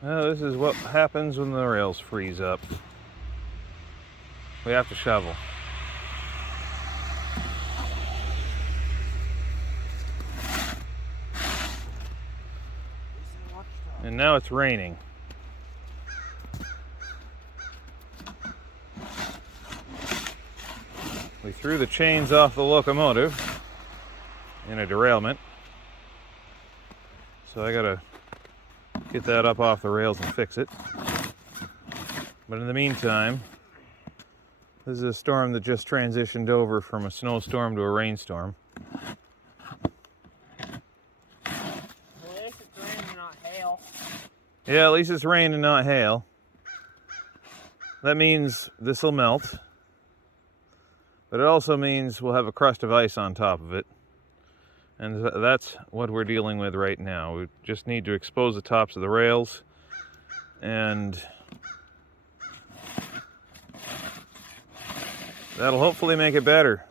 Well, this is what happens when the rails freeze up. We have to shovel. And now it's raining. We threw the chains off the locomotive in a derailment. So I gotta get that up off the rails and fix it. But in the meantime, this is a storm that just transitioned over from a snowstorm to a rainstorm. At least it's rain and not hail. Yeah, at least it's rain and not hail. That means this will melt. But it also means we'll have a crust of ice on top of it. And that's what we're dealing with right now. We just need to expose the tops of the rails, and that'll hopefully make it better.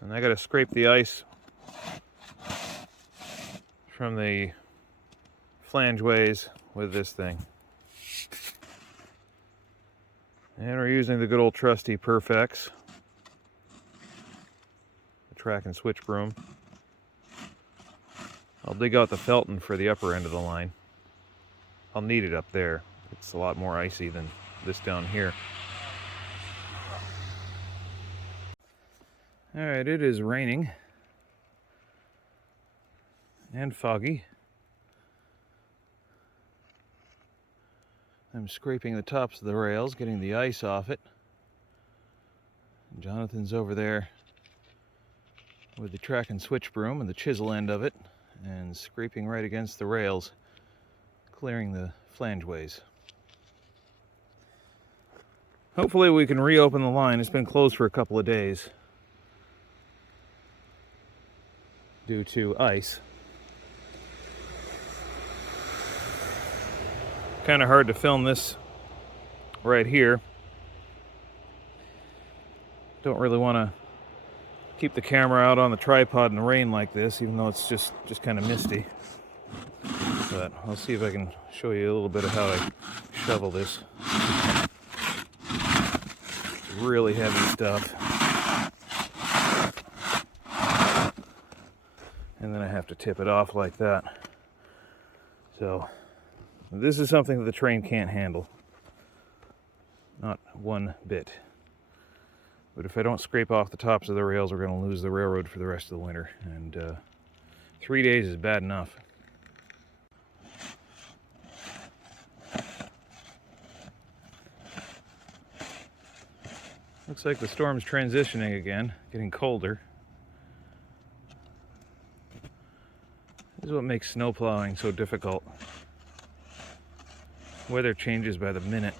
And I gotta scrape the ice from the flangeways with this thing. And we're using the good old trusty Perfex, the track and switch broom. I'll dig out the Felton for the upper end of the line. I'll need it up there. It's a lot more icy than this down here. Alright, it is raining and foggy. I'm scraping the tops of the rails, getting the ice off it. And Jonathan's over there with the track and switch broom and the chisel end of it, and scraping right against the rails, clearing the flangeways. Hopefully we can reopen the line. It's been closed for a couple of days due to ice. Kind of hard to film this right here. Don't really want to keep the camera out on the tripod in the rain like this, even though it's just kind of misty. But I'll see if I can show you a little bit of how I shovel this. Really heavy stuff. And then I have to tip it off like that. So this is something that the train can't handle. Not one bit. But if I don't scrape off the tops of the rails, we're going to lose the railroad for the rest of the winter. And 3 days is bad enough. Looks like the storm's transitioning again, getting colder. This is what makes snow plowing so difficult. Weather changes by the minute.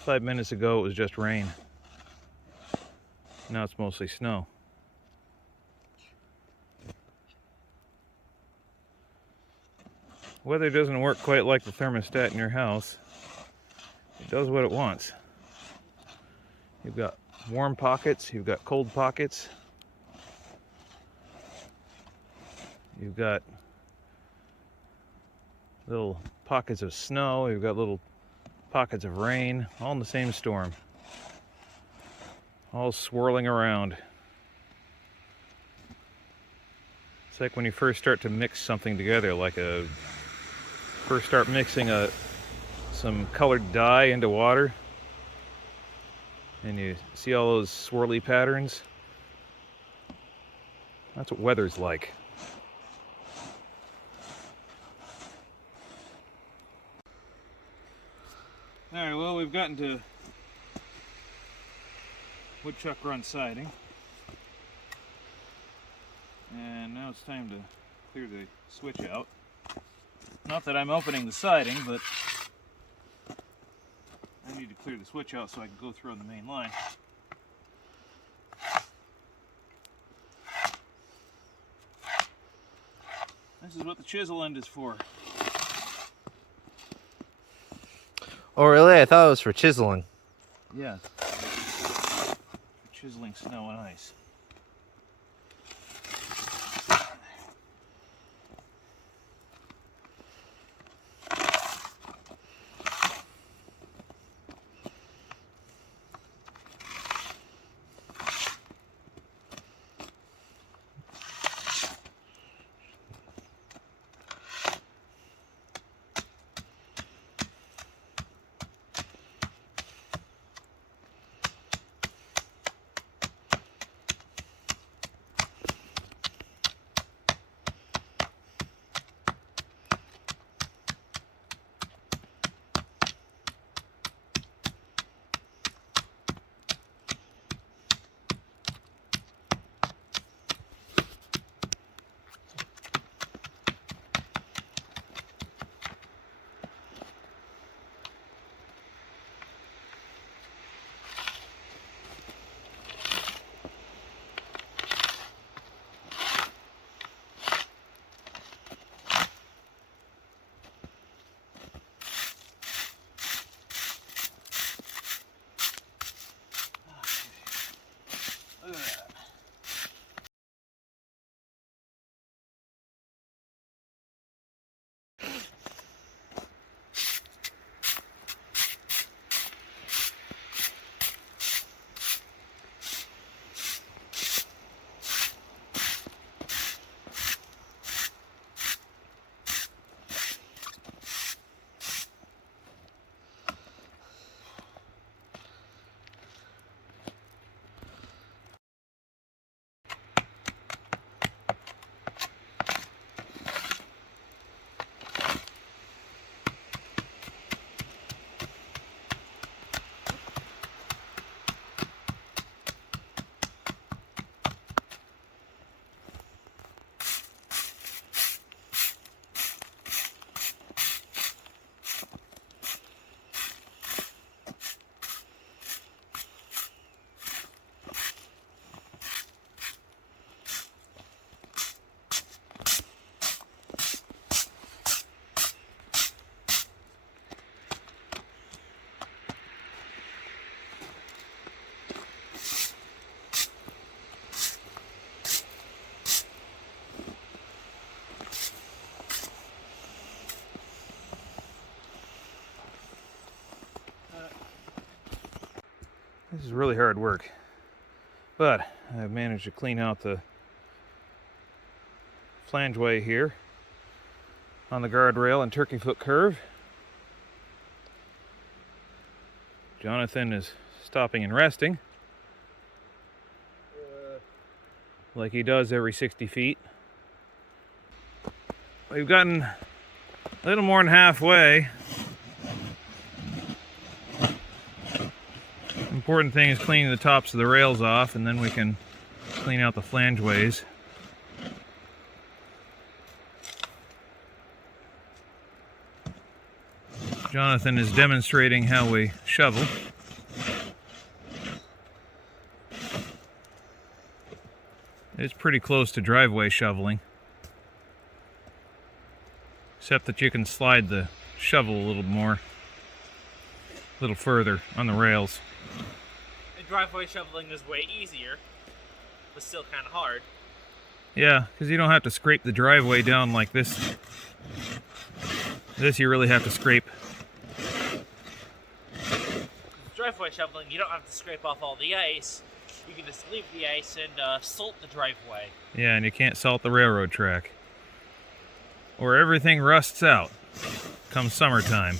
5 minutes ago it was just rain. Now it's mostly snow. Weather doesn't work quite like the thermostat in your house. It does what it wants. You've got warm pockets, you've got cold pockets. You've got little pockets of snow, you've got little pockets of rain, all in the same storm. All swirling around. It's like when you first start to mix something together, first start mixing some colored dye into water, and you see all those swirly patterns. That's what weather's like. Alright, well, we've gotten to woodchuck run siding, and now it's time to clear the switch out. Not that I'm opening the siding, but I need to clear the switch out so I can go through on the main line. This is what the chisel end is for. Oh, really? I thought it was for chiseling. Yeah. For chiseling snow and ice. This is really hard work. But I've managed to clean out the flangeway here on the guardrail and turkey foot curve. Jonathan is stopping and resting like he does every 60 feet. We've gotten a little more than halfway. Important thing is cleaning the tops of the rails off, and then we can clean out the flangeways. Jonathan is demonstrating how we shovel. It's pretty close to driveway shoveling, except that you can slide the shovel a little further on the rails. And driveway shoveling is way easier, but still kind of hard. Yeah, because you don't have to scrape the driveway down like this. This you really have to scrape. Driveway shoveling, you don't have to scrape off all the ice. You can just leave the ice and salt the driveway. Yeah, and you can't salt the railroad track, or everything rusts out come summertime.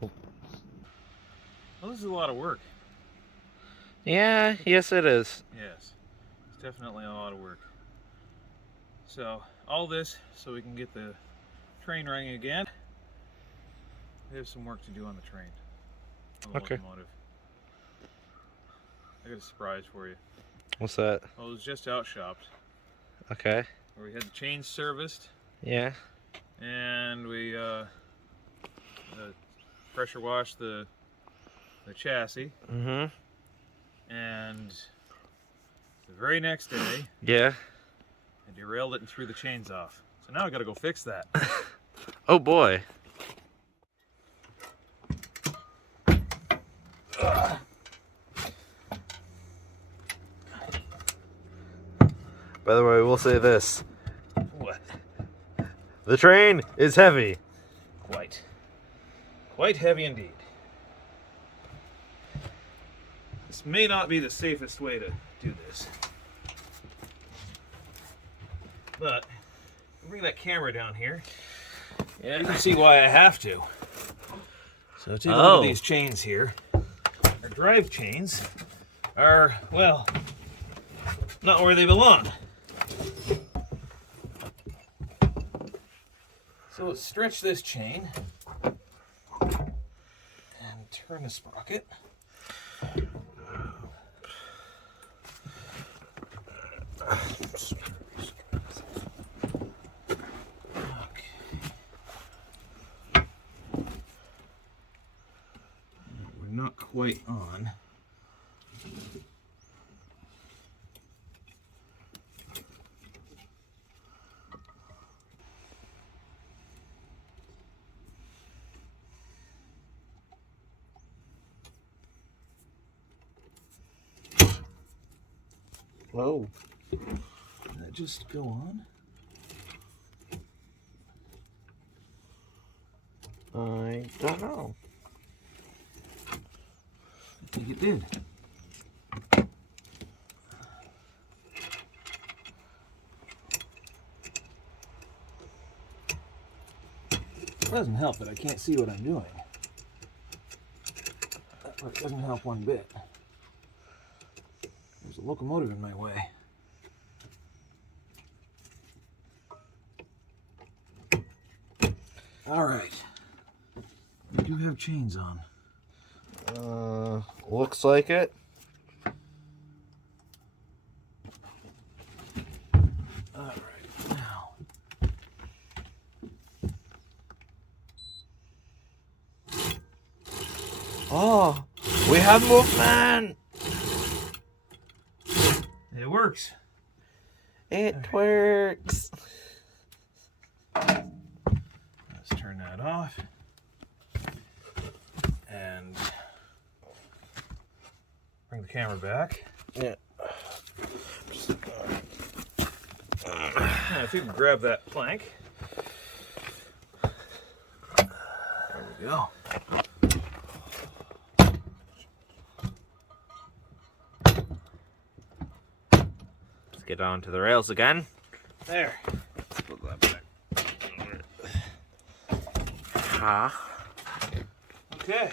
Well, this is a lot of work. Yeah, yes it is. Yes, it's definitely a lot of work. So, all this so we can get the train running again. We have some work to do on the train. On the Okay. locomotive. I got a surprise for you. What's that? Well, it was just out shopped, Okay. where we had the chains serviced, Yeah. and we pressure washed the chassis, Mm-hmm. and the very next day Yeah. I derailed it and threw the chains off. So now I gotta go fix that. Oh boy. By the way, we'll say this. What? The train is heavy. Quite. Quite heavy indeed. This may not be the safest way to do this. But, bring that camera down here. Yeah, you can see why I have to. So take a look at these chains here. Our drive chains are, well, not where they belong. So let's stretch this chain and turn the sprocket. We're not quite on. Whoa. Did that just go on? I don't know. I think it did. doesn't help that I can't see what I'm doing. That part doesn't help one bit. There's a locomotive in my way. All right. We do have chains on. Looks like it. All right, now. Oh, we have movement. It works. It works. Let's turn that off. And bring the camera back. Yeah. If you can grab that plank. There we go. Let's get onto the rails again. There. Let's put that back. Ha. Okay.